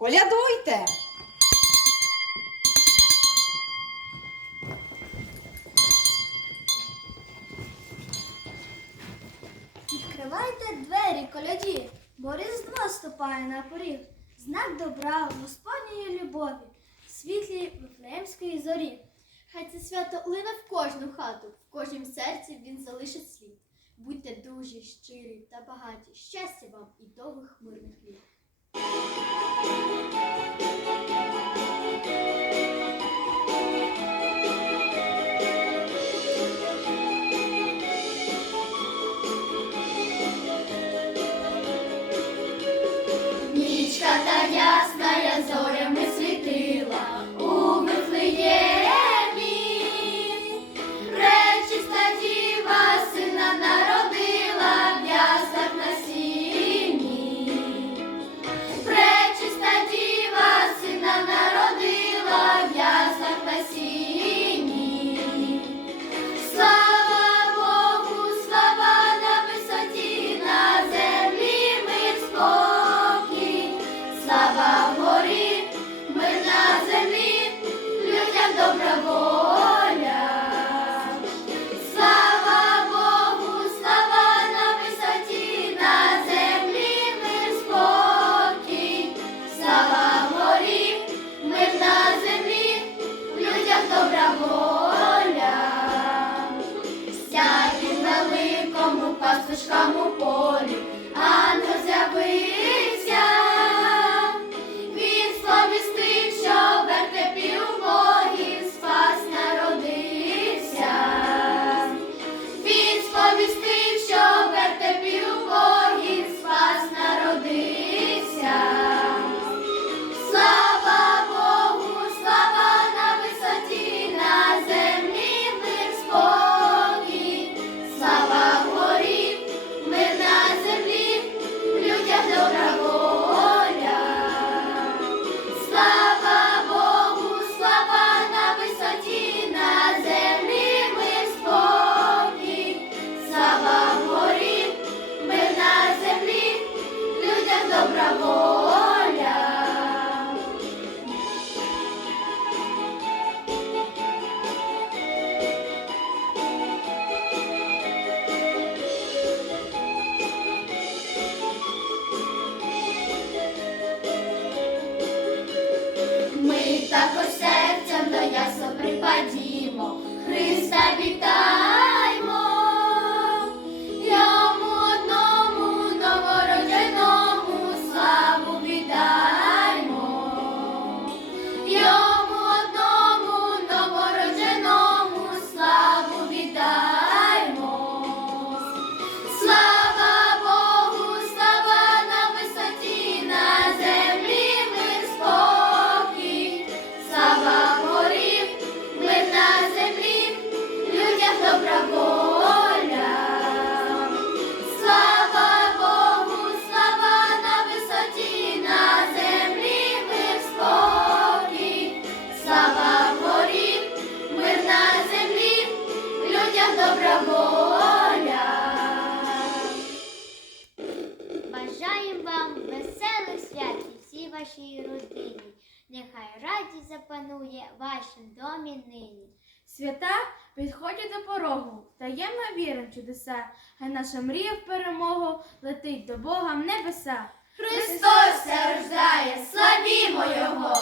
Колядуйте! Відкривайте двері, коляді, бо різдво ступає на поріг. Знак добра, Господньої любові, світлі Вифлеємської зорі. Хай це свято лине в кожну хату, в кожнім серці він залишить слід. Будьте дужі, щирі та багаті. Щастя вам і довгих мирних великому пастушкому полі, ангел з'явився. Бажаємо вам веселих свят і всій вашій родині. Нехай радість запанує в вашому домі нині. Свята підходять до порогу, таємно вірим чудеса, а наша мрія в перемогу летить до Бога в небеса. Христос рождає, славімо Його!